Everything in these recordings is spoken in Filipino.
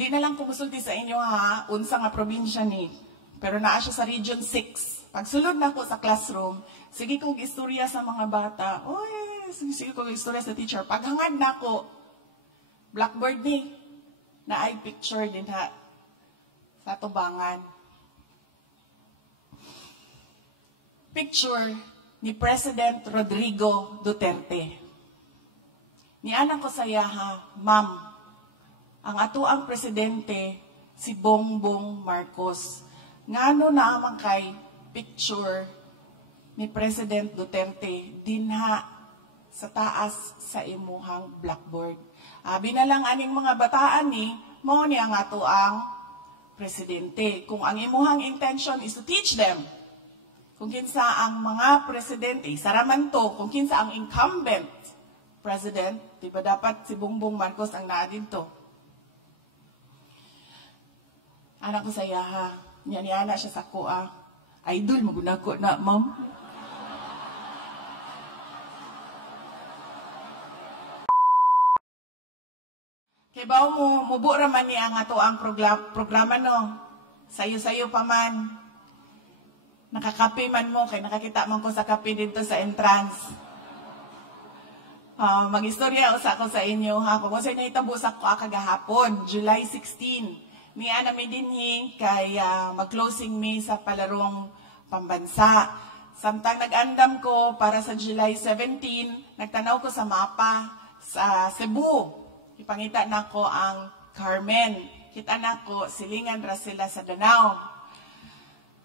Di na lang kumusulti sa inyo ha, unsa nga probinsya ni. Pero naa siya sa Region 6. Pagsulod na ako sa classroom, sige kong istorya sa mga bata. Oy, sige kong istorya sa teacher. Paghangad na ako, blackboard ni, na ay picture din ha, sa tubangan. Picture ni President Rodrigo Duterte. Ni anak ko saya ha, ma'am, ang ato ang presidente, si Bongbong Marcos. Ngano na amang kay picture ni President Duterte dinha sa taas sa imuhang blackboard. Abi na lang aning mga bataan ni, mo ni ang ato ang presidente. Kung ang imuhang intention is to teach them, kung kinsa ang mga presidente, saraman to, kung kinsa ang incumbent president, di ba dapat si Bongbong Marcos ang naadin to? Anak ko saya ha. Niya siya sa kuha. Idol, magunako na, ma'am. Kaya ba mubo raman niya nga to ang programa no? Sayo-sayo pa man. Nakakape man mo, kaya nakakita man ko sa kape dito sa entrance. Mag-istorya usa ko sa inyo ha. Kung sa inyo itabo sa ko kagahapon, July 16. Niya namin dinhi kay mag-closing me sa palarong pambansa. Samtang nag-andam ko para sa July 17, nagtanaw ko sa mapa sa Cebu. Ipangita na ko ang Carmen. Kita na ko silingan ra sila sa Danao.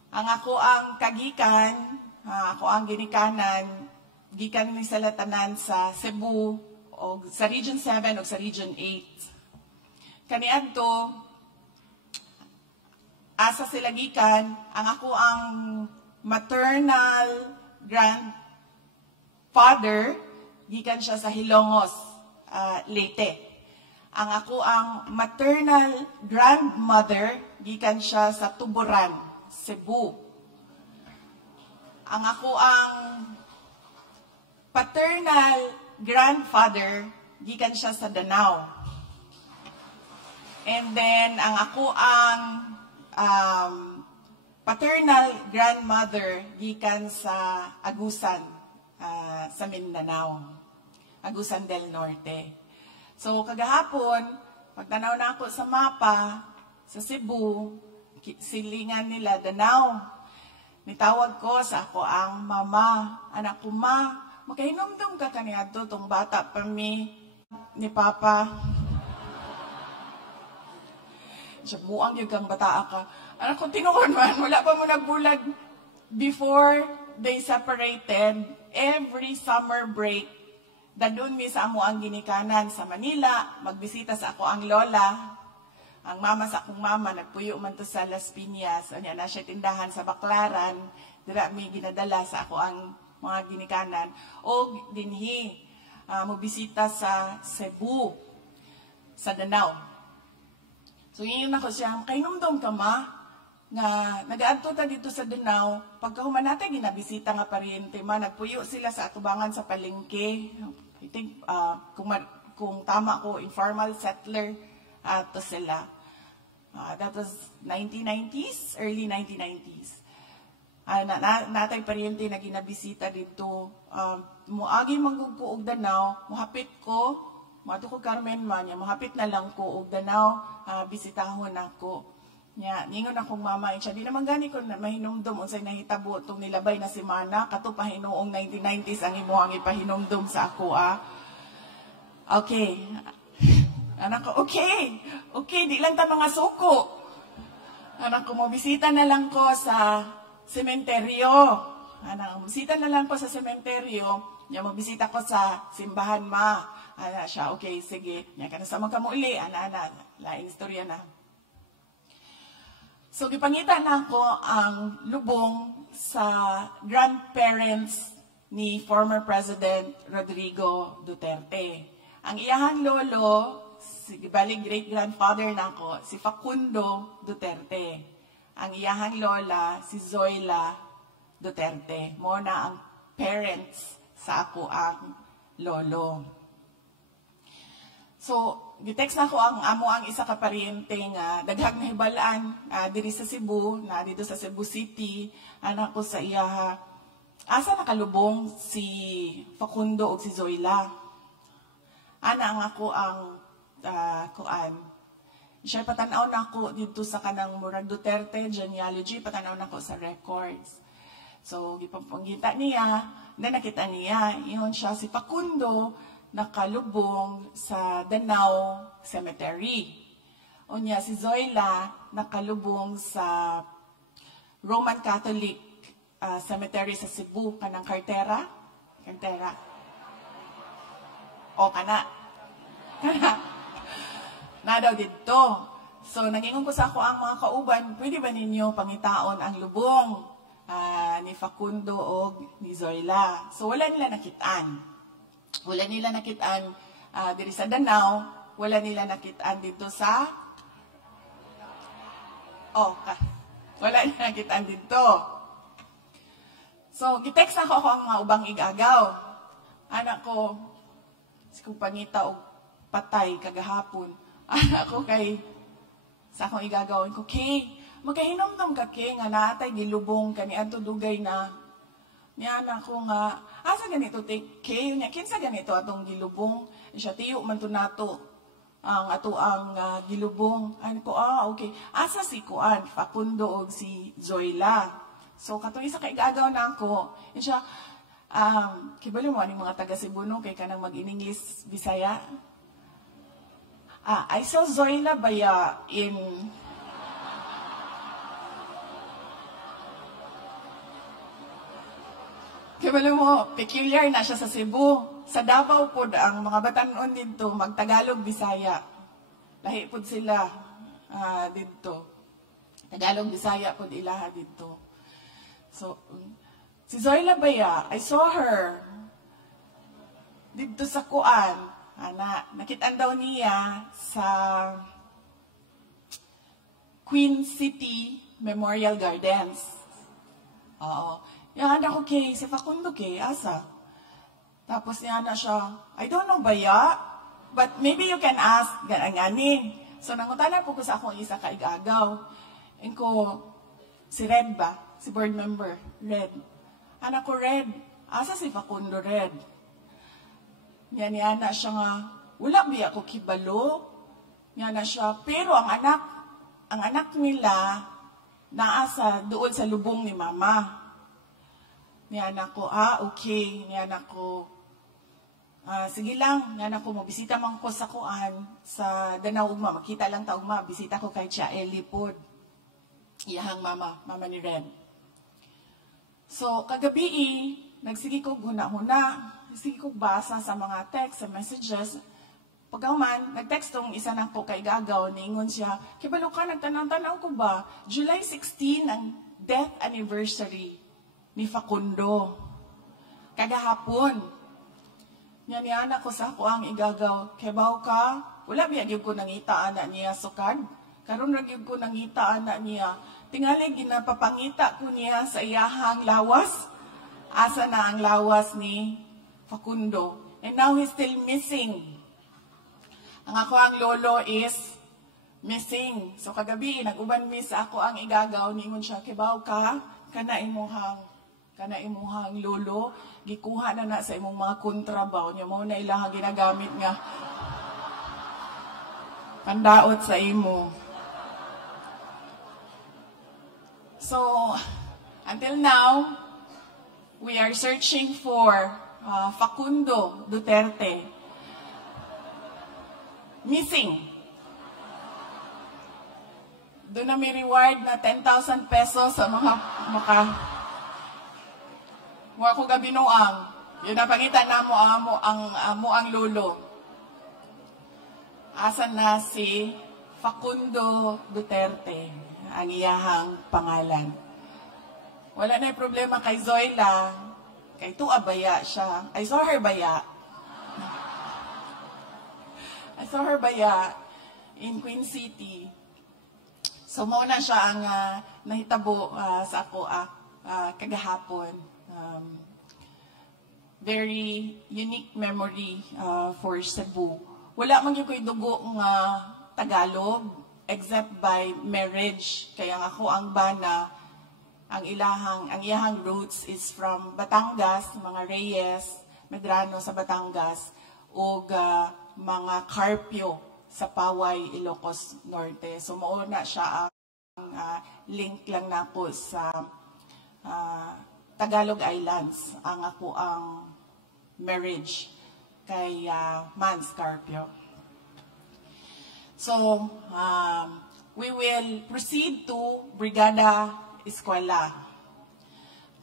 Ang ako ang kagikan, ako ang ginikanan, gikan ni sa latanan sa Cebu o sa Region 7 o sa Region 8. Kaniadto asa sila gikan, ang ako ang maternal grandfather, gikan siya sa Hilongos, Leyte. Ang ako ang maternal grandmother, gikan siya sa Tuburan, Cebu. Ang ako ang paternal grandfather, gikan siya sa Danao. And then, ang ako ang paternal grandmother gikan sa Agusan, sa Mindanao. Agusan del Norte. So, kagahapon, pagtanaw na ako sa mapa, sa Cebu, silingan nila Danao. Nitawag ko sa ako ang mama. Anak ko, ma, makahinumdum ka kaniadto tong bata pa mi ni Papa. Siya, buang yung kang bata ka. Anak ko, tinuon man, wala pa mo nagbulag. Before they separated, every summer break, dadun mi sa amo ang ginikanan sa Manila, magbisita sa ako ang lola. Ang mama sa akong mama, nagpuyo man to sa Las Piñas. Anya na siya tindahan sa Baclaran. Dira mi ginadala sa ako ang mga ginikanan. O dinhi, magbisita sa Cebu, sa Danao. So, yun ako siya, kainumdom ka ma, nga nag-aadto ta dito sa Danao, pagkahuman natin, ginabisita nga pariente ma, nagpuyo sila sa atubangan sa palengke. I think, kung tama ko, informal settler to sila. That was 1990s, early 1990s. Natay pariente na ginabisita dito. Muagi manggugko og Danao, muhapit ko, mato ko Carmen man, mahapit na lang ko og Danao, bisitahon ako. Ningon akong mama, siya di naman gani ko na mahinumdum unsay nahitabo tong nilabay na si Mana, kato pa hinuong 1990s ang imo ang ipahinumdum sa ako Okay. Anak ko, okay, di lang ta mga suko. Anak ko, bisita na lang ko sa sementeryo. Bisita na lang ko sa sementeryo, mabisita ko sa simbahan ma. Siya, okay, sige. Nya ka na sa magkamuli. Laing istorya na. So, gipangita na ako ang lubong sa grandparents ni former President Rodrigo Duterte. Ang iyahang lolo, bali great-grandfather na ako, si Facundo Duterte. Ang iyahang lola, si Zoila Duterte. Mo na ang parents sa ako ang lolo. So, gitext na ko ang amo ang isa ka paryente nga daghang nahibalaan diri sa Cebu, na dito sa Cebu City, anak ko sa iyaha. Asa nakalubong si Facundo o si Zoila. Ana ang ako ang kuan. Siya patanaw na ako dito sa kanang murag Duterte genealogy, patanaw na ako sa records. So gipapanggita niya, na nakita niya, yun siya si Facundo nakalubong sa Danao Cemetery. Unya si Zoila nakalubong sa Roman Catholic Cemetery sa Cebu, kanang Cartera. O kana. Na daw dito. So nangingon ko sa ako ang mga kauban, pwede ba ninyo pangitaon ang lubong ni Facundo o ni Zoila? So wala nila nakitaan. Wala nila nakitaan diri sa Danao, wala nila nakitaan dito sa wala nila nakitaan dito. So, gitext ako ang mga ubang igagaw. Anak ko, kung pangita o patay kagahapon. Anak ko sa akong igagawin ko, Kay, magkahinom-nom ka, Kay, nga naatay gilubong kani adto dugay na. Niya anak ko nga, asa ganito, Kay, kinsa ganito atong gilubong? Siya, tiyo man to nato ang ato ang gilubong. Ano ko, okay. Asa si Kuan, Facundo o si Zoila? So, katong isa kay gagaw na ako, siya, kibali mo aning mga taga Cebu no, kay kanang mag-in-English, Bisaya. I saw Zoila baya in... Kibali mo, peculiar na siya sa Cebu. Sa Davao po, ang mga batanon dito, mag-Tagalog, Bisaya. Lahi po sila dito. Tagalog, Bisaya po ilaha dito. So, si Zoila Baya, I saw her dito sa Kuan. Nakitaan daw niya sa Queen City Memorial Gardens. Oo. Yan ako kay, si Facundo kay, asa? Tapos niya na siya, I don't know Baya, but maybe you can ask, ganang-gani. So, nangutanan po ko sa akong isa kaigagaw. And ko, si Red ba? Si board member, Red. Anak ko, Red. Asa si Facundo, Red? Yan na siya nga, wala ba ako kibalo? Yan na siya, pero ang anak nila, naasa doon sa lubong ni Mama. Yan ako, okay. Yan ako, sige lang, yan ako, mabisita man ko sa Kuan, sa Danao Ugma. Makita lang ta Ugma, bisita ko kay Tia Ellie Pod. Iyahang mama ni Red. So, kagabi, nagsige ko huna-huna, nagsige ko basa sa mga text, sa messages. Pagkaman, nag-text tong isa na po kay Gagaw, niingon siya, kibalo ka, nagtanang-tanaw ko ba, July 16 ang death anniversary ni Facundo. Kagahapon. Yan ko sa ako ang igagaw, kibaw ka, wala biyag ko nangitaan na niya sukad, karon ra gyud ko nangitaan na niya. Tingali ginapapangita ko niya sa iyahang lawas. Asa na ang lawas ni Facundo. And now he's still missing. Ang ako ang lolo is missing. So kagabi, nag-uban miss ako ang igagaw. Ningon siya, kibaw ka, kana imuhang lolo. Gikuha na sa imong mga kontrabaw. Niya mo na ilang ginagamit nga. Pandaot sa imo. So, until now, we are searching for Facundo Duterte. Missing. Doon na may reward na 10,000 pesos sa mga ko gabinoang. Yun na pangitan na mo ang lolo. Asan na si Facundo Duterte? Ang iyahang pangalan. Wala na yung problema kay Zoila. Kay Tua Baya siya. I saw her baya in Queen City. So, mauna siya ang nahitabo sa ako kagahapon. Very unique memory for Cebu. wala man gyud ko'y dugo nga Tagalog except by marriage. Kaya nga ako ang bana, ang iyahang roots is from Batangas, mga Reyes, Medrano sa Batangas, ug mga Carpio sa Paway, Ilocos Norte. So mauna siya ang link lang nako sa Tagalog Islands, ang ako ang marriage kay Mans Carpio. So, we will proceed to Brigada Eskwela.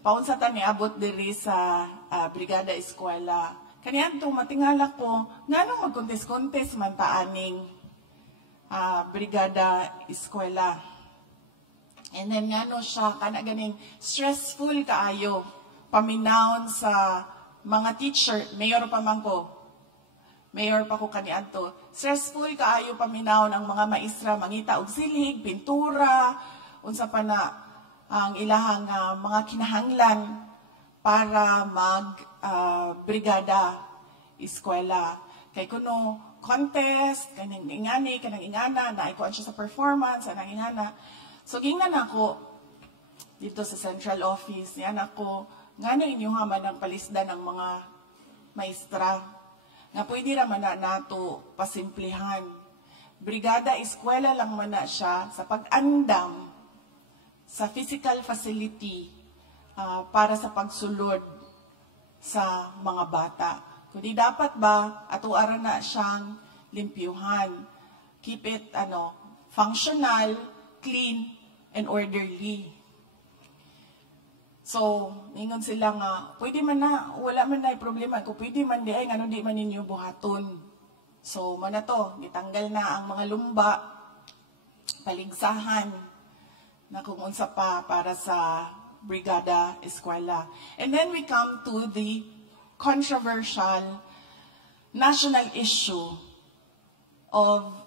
Paunsa ta niabot diri sa Brigada Eskwela. Kaniadto matingala ko nganong magkontes-kontes man ta aning Brigada Eskwela. And then ngano siya kana ganing stressful kaayo paminawon sa mga teacher, mayor pa man ko. Mayor pa ko kaniadto. Stressful kaayo paminawon ang mga maestra mangita og silig, pintura, unsa pa na ang ilahang mga kinahanglan para mag brigada eskwela. Kay kuno contest, kanang ingana, naikuan siya sa performance, anang ingana. So gingnan ako dito sa central office, yan ako, ngano inyuha man ang palisda ng mga maestra nga pwede raman na nato pasimplihan. Brigada eskwela lang man na siya sa pag-andam sa physical facility para sa pagsulod sa mga bata. Kundi dapat ba atuaran na siyang limpyuhan. Keep it functional, clean, and orderly. So, ingon sila nga, pwede man na, wala man na problema. Kung pwede man di ay, ano di man ninyo buhaton. So, mana to, gitanggal na ang mga lumba, paligsahan, na kung unsa pa para sa Brigada Eskwela. And then we come to the controversial national issue of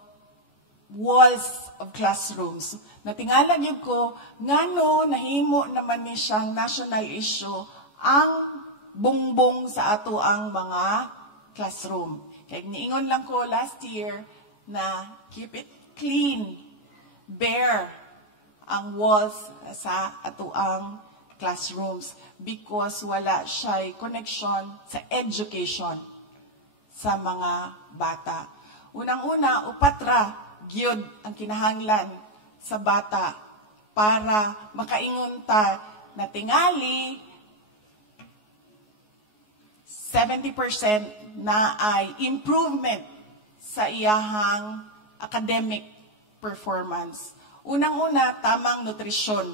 walls of classrooms. Natingalan yun ko, ngano nahimo naman ni siyang national issue ang bungbong sa ato ang mga classroom. Kaya niingon lang ko last year na keep it clean, bare ang walls sa ato ang classrooms because wala siya'y connection sa education sa mga bata. Unang-una, upatra, gyud ang kinahanglan sa bata para makaingon ta na tingali 70% na ay improvement sa iyahang academic performance. Unang-una, tamang nutrisyon.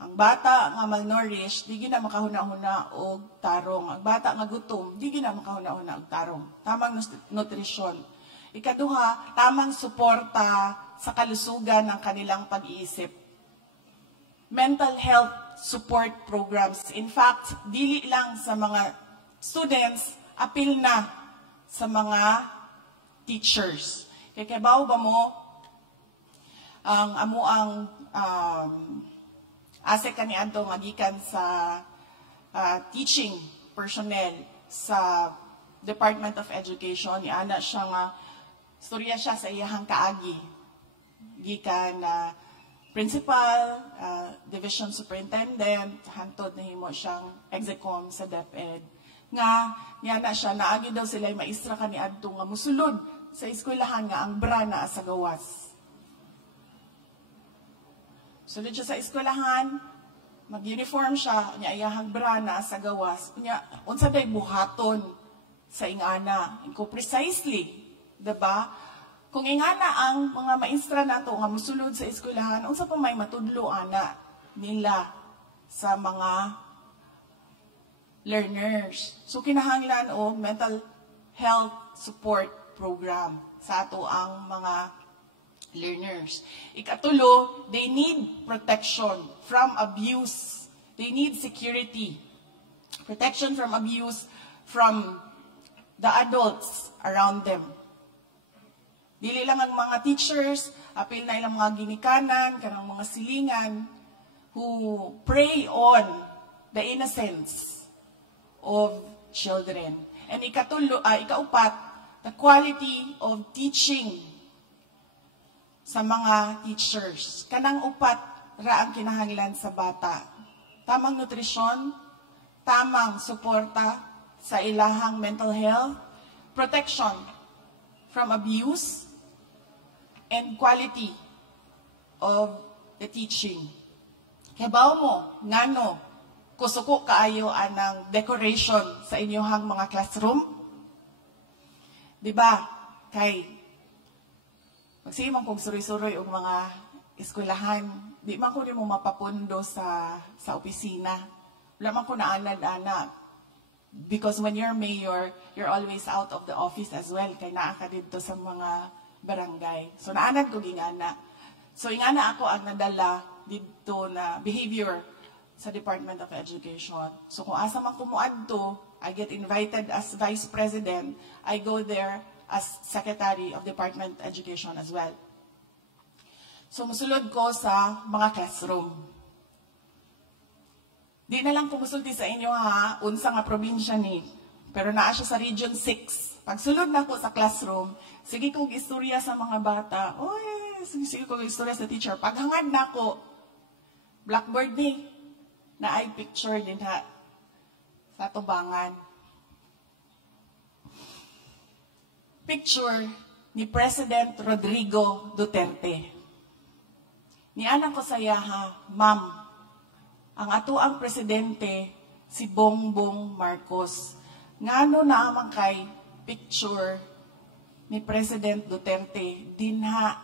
Ang bata nga malnourished, di gina makahuna-huna og tarong. Ang bata nga gutom, di gina makahuna-huna og tarong. Tamang nutrisyon. Ikaduha, tamang suporta sa kalusugan ng kanilang pag-iisip. Mental health support programs. In fact, dili lang sa mga students, apil na sa mga teachers. Kaya kabaw ba mo, ang amuang ase kaniadto magikan sa teaching personnel sa Department of Education, iana siya nga storya siya sa iyahang kaagi. Gikan na principal, division superintendent, hantod na himo siyang execom sa DepEd. Nga, niya na siya, naagi daw sila yung maestra kaniadto nga musulod sa eskwelahan nga ang bra na sa gawas. Sulod siya sa eskwelahan, mag-uniform siya, niya iyahang bra na sa gawas. Niya, unsa day buhaton sa ingana. Ko precisely, diba? Kung ingana ang mga maestra nato nga musulod sa eskwelahan, unsa pa may matudlo ana nila sa mga learners. So kinahanglan og mental health support program sa ato ang mga learners. Ikatulo, they need protection from abuse. They need security. Protection from abuse from the adults around them. Dili lang ang mga teachers, apil na ilang mga ginikanan, kanang mga silingan, who prey on the innocence of children. And ikaupat, the quality of teaching sa mga teachers. Kanang upat ra ang kinahanglan sa bata. Tamang nutrisyon, tamang suporta sa ilahang mental health, protection from abuse, and quality of the teaching. Kabaw mo, ngano, kusuko kaayo anang decoration sa inyohang mga classroom? Diba? Kay, magsimang kong suroy-suroy ang mga eskwelahan, di man ko rin mo mapapundo sa opisina. Wala man ko naanad-anad. Because when you're mayor, you're always out of the office as well. Kaya naa ka dito sa mga barangay. So naanad ko gingana. So ingana ako ang nadala dito na behavior sa Department of Education. So kung asa man kumuad to, I get invited as Vice President. I go there as Secretary of Department of Education as well. So musulod ko sa mga classroom. Di na lang kumusulti sa inyo ha, unsa nga probinsya ni. Pero naa siya sa Region 6. Pagsulod na ko sa classroom, sige kong istorya sa mga bata. Oy, sige kong istorya sa teacher. Paghangad na ko, blackboard ni, na ay picture din ha, sa tubangan. Picture ni President Rodrigo Duterte. Ni anak ko saya ha, ma'am, ang ato ang presidente, si Bongbong Marcos. Ngano na amang kay picture ni President Duterte dinha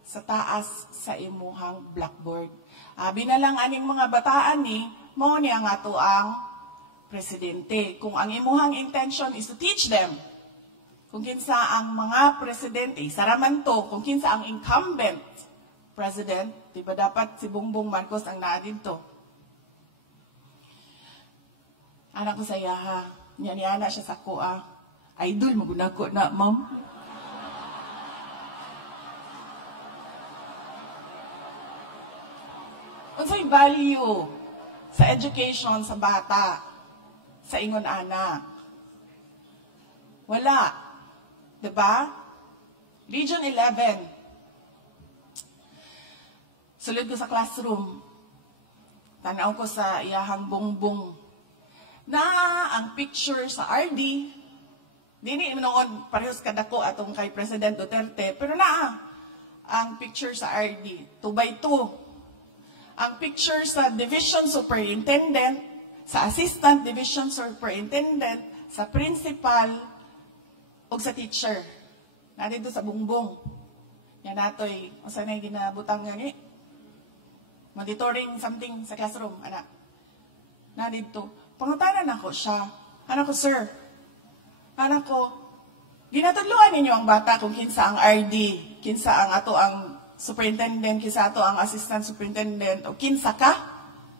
sa taas sa imuhang blackboard. Abi na lang aning mga bataan ni, mo ni ang ato ang presidente. Kung ang imuhang intention is to teach them, kung kinsa ang mga presidente, saraman to, kung kinsa ang incumbent president, di ba dapat si Bongbong Marcos ang naadin to? Anak ko saya ha. Niya siya sa kuha. Idol, magunako na, ma'am. Unsay value sa education sa bata, sa ingon anak? Wala. Diba? Region 11. Sulod ko sa classroom. Tanaw ko sa iyahang bongbong na ang picture sa RD, dini noon parehas kadako atong kay President Duterte, pero ang picture sa RD, 2x2. Ang picture sa Division Superintendent, sa Assistant Division Superintendent, sa Principal, o sa teacher. Nandito sa bungbong. Yan nato'y, o sana'y ginabutang nga ni, monitoring something sa classroom, anak. Nandito. Pangutanan ako siya. Anak ko, sir, anak ko, ginatudluan ninyo ang bata kung kinsa ang RD, kinsa ang ato ang superintendent, kinsa ato ang assistant superintendent, o kinsa ka?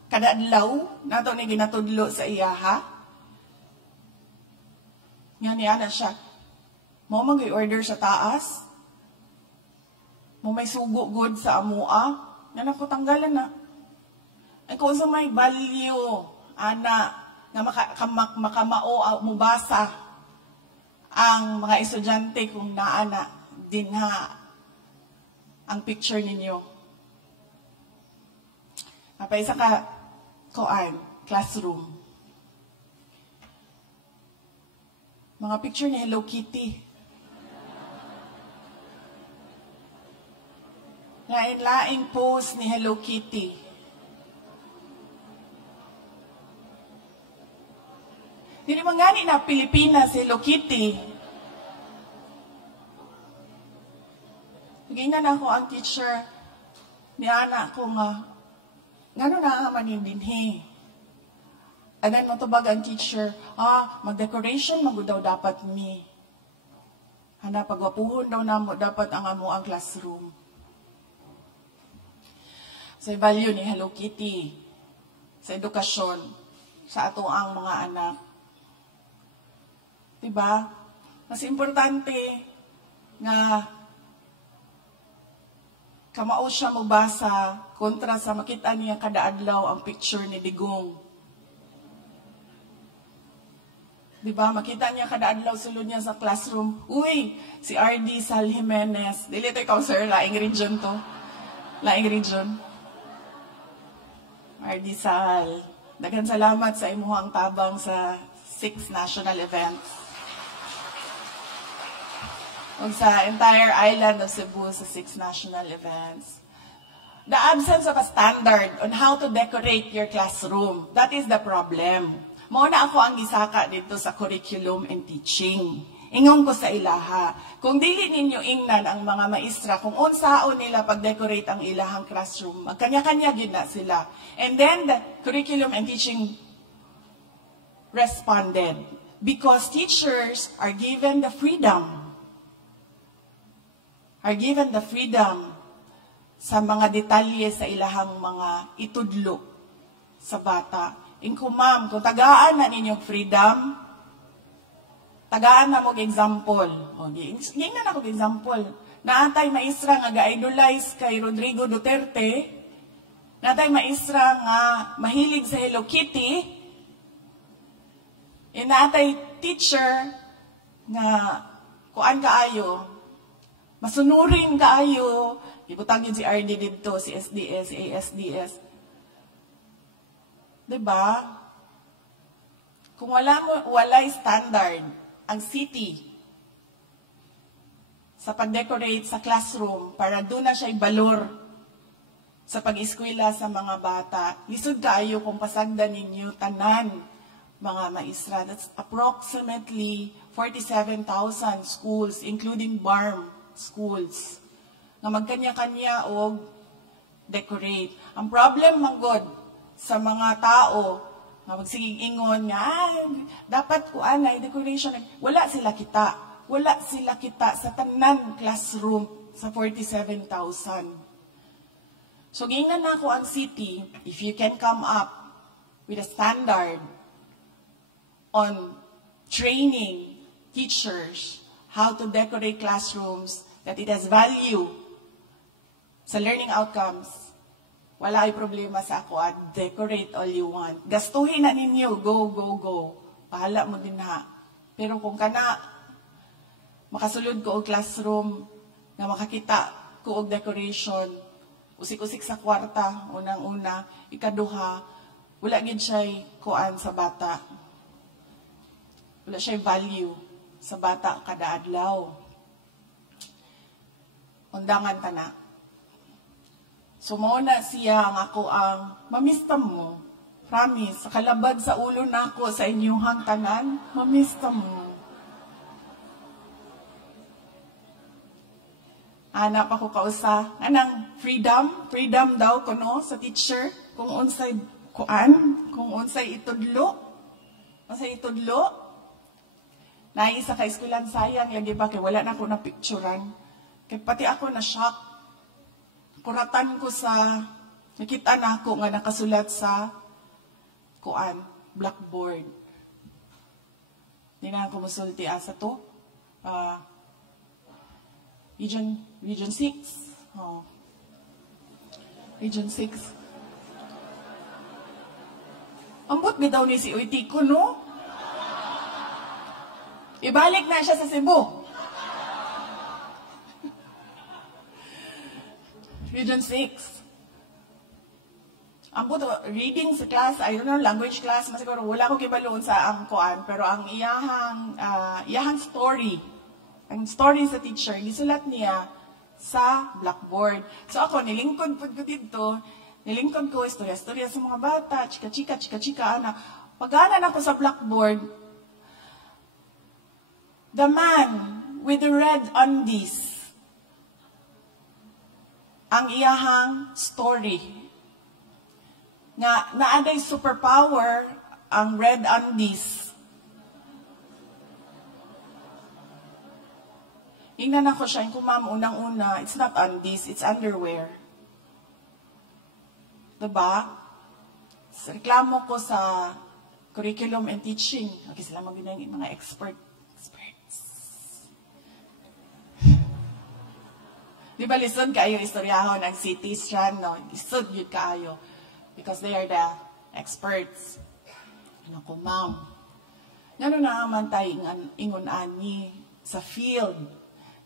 Kada adlaw, nato ni ginatudlo sa iyaha. Nga niya na siya. Mo mag-order sa taas. Mo may sugo good sa amua. Yan ako tanggalan na. Ay kung sa may value, ana, nga makamao mubasa ang mga estudyante kung naana dinha ang picture ninyo. Isa ka classroom. Mga picture ni Hello Kitty. Lain-laing pose ni Hello Kitty. Hindi man gani na Pilipinas si Hello Kitty. Ganyan ako ang teacher ni anak ko nga. Ngano na manin dinhi. Anan mo tubag ang teacher, mag-decoration magud daw dapat mi. Hana pagwapuhon daw namo dapat ang amo ang classroom. Sa value ni Hello Kitty sa edukasyon sa ato ang mga anak. Diba? Mas importante nga kamao siya magbasa kontra sa makita niya kada adlaw ang picture ni Digong. Diba? Makita niya kada adlaw sulod niya sa classroom. Uy, si RD Sal Jimenez. Dili to ikaw, sir. Laing region to. Laing region. RD Sal. Daghang salamat sa imuhang tabang sa 6 national events. O sa entire island of Cebu sa 6 national events. The absence of a standard on how to decorate your classroom, that is the problem. Mauna ako ang gisaka dito sa curriculum and teaching. Ingon ko sa ilaha, kung dili ninyo ingnan ang mga maestra, kung unsaon nila pag-decorate ang ilahang classroom, magkanya-kanya gid na sila. And then the curriculum and teaching responded because teachers are given the freedom. Sa mga detalye sa ilahang mga itudlo sa bata. Ingko ma'am, kung tagaan na ninyong freedom, tagaan na mo example. Ngayon na ako example. Naatay maestra nga ga-idolize kay Rodrigo Duterte, naatay maestra nga mahilig sa Hello Kitty, naatay teacher nga kuan kaayo, masunurin kaayo, ibutang yun si RD dito, si SDS, si ASDS. Diba? Kung walay standard ang city sa pag-decorate sa classroom para doon na siya'y balor sa pag-eskwela sa mga bata, lisod kaayo kung pasagdan ninyo tanan mga maestra. That's approximately 47,000 schools, including BARM schools, na magkanya-kanya o decorate. Ang problem manggod sa mga tao na magsiging ingon nga, dapat kuan ay decoration. Wala sila kita. Wala sila kita sa tanan classroom sa 47,000. So, gingan na ako ang city, if you can come up with a standard on training teachers how to decorate classrooms, that it has value sa learning outcomes, wala ay problema sa ako at decorate all you want. Gastuhin na ninyo, go, go, go. Pahala mo din ha. Pero kung kana, makasulod ko og classroom, na makakita ko og decoration, usik-usik sa kwarta, unang-una, ikaduha, wala gid siya'y kuan sa bata. Wala siya'y value sa bata kada adlaw. Undangan ta na. So, mauna siya ang ako ang mamistam mo. Promise, sa kalabad sa ulo na ako sa inyuhang tanan, mamistam mo. Hanap ako kausa. Anang freedom daw kuno sa teacher. Kung unsay kuan, kung unsay itudlo. Unsay itudlo. Naisa ka eskwelahan sayang, lagi ba kay wala na ako na picturean. Kaya pati ako na-shock. Kuratan ko sa, nakita na ako nga nakasulat sa kuan, blackboard. Hindi na ako musulti asa to. Region 6. Oh. Region 6. Ambot bitaw ni si Uitiko, no? Ibalik na siya sa Cebu. Region 6. Ang puto, reading sa class, I don't know, language class, masiguro, wala ko kibaloon sa ang kuan, pero ang iyahang story, ang story sa teacher, gisulat niya sa blackboard. So ako, nilingkod po ko dito, nilingkod ko, istorya sa mga bata, chika-chika, ana. Pag-anan ako sa blackboard, the man with the red undies, ang iyahang story. Nga, naaday superpower ang red undies. Ingnan ako siya, yung ma'am, unang-una, it's not undies, it's underwear. Diba? Reklamo ko sa curriculum and teaching. Okay, sila magbinang mga experts. Di ba, lisod kayo istoryahon ng city strand, no? Lisod yun kayo. Because they are the experts. Ano ko, ma'am? Ngano na man tayo ingon ani sa field.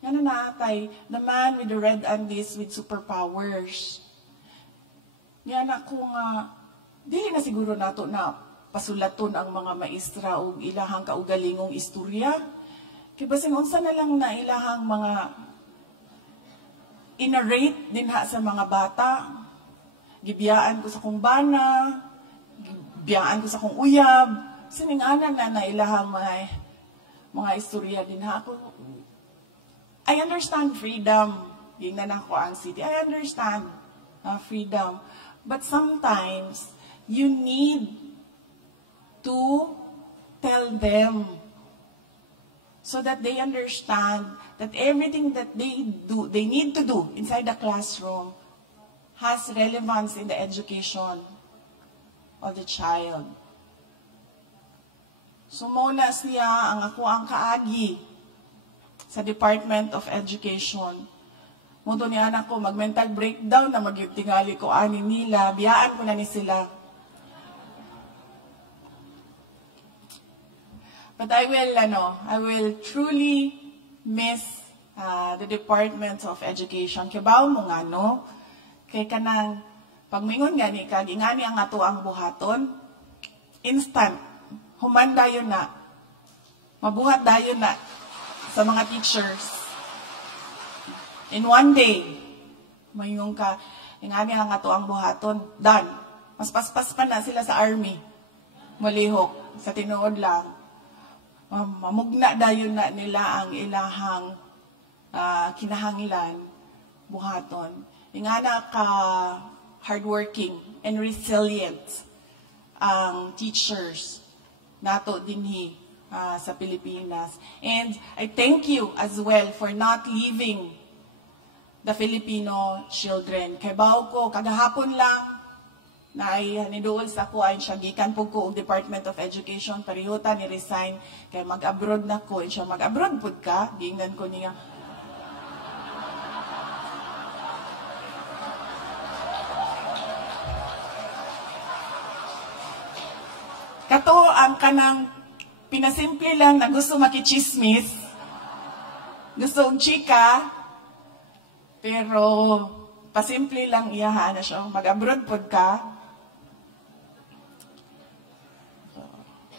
Ngano na tayo, the man with the red undies with superpowers. Yan ako nga, dili na siguro nato na pasulaton ang mga maestra o ilahang kaugalingong istorya. Kaya basin unsa na lang na ilahang mga inarrate din ha sa mga bata. Gibiyaan ko sa kong bana, gibiyaan ko sa kong uyab, sininganan na ilahang mga istorya din ha. I understand freedom. Gingnan ako ang city. I understand freedom. But sometimes, you need to tell them so that they understand that everything that they need to do inside the classroom has relevance in the education of the child. So muna siya ang ako ang kaagi sa Department of Education. Muto ni anak ko, mag-mental breakdown na mag-tingali ko ani nila, biyaan ko na ni sila. But I will truly miss the Department of Education. Kibaw mo nga, no? Kay kanang, pag mingon nga ni kag, ingani ang ato ang buhaton, instant, humanda yun na, mabuhat dayon na sa mga teachers. In one day, mayong ka, ingani ang ato ang buhaton, done. Mas paspas pa na sila sa army. Malihok, sa tinuod lang. Mamugna dayon na nila ang ilahang kinahanglan, buhaton. Ingana ka hardworking and resilient ang teachers nato dinhi sa Pilipinas. And I thank you as well for not leaving the Filipino children. Kay bawo ko, kagahapon lang, na ay haniduol sa ko, ay siya gikan po ko ang Department of Education, parihota ni resign, kay mag-abroad na ko, ay siya mag-abroad po ka, gingnan ko niya. Kato ang kanang pinasimple lang na gusto makichismis, gusto ang chika, pero pasimple lang iyaha na siya. Mag-abroad po ka.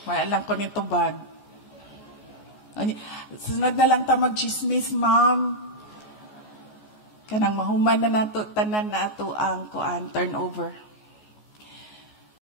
Wala lang ko nito bag. Sunod na lang ta mag-chismis, ma'am. Kanang mahuman na nato, tanan na ato ang turnover.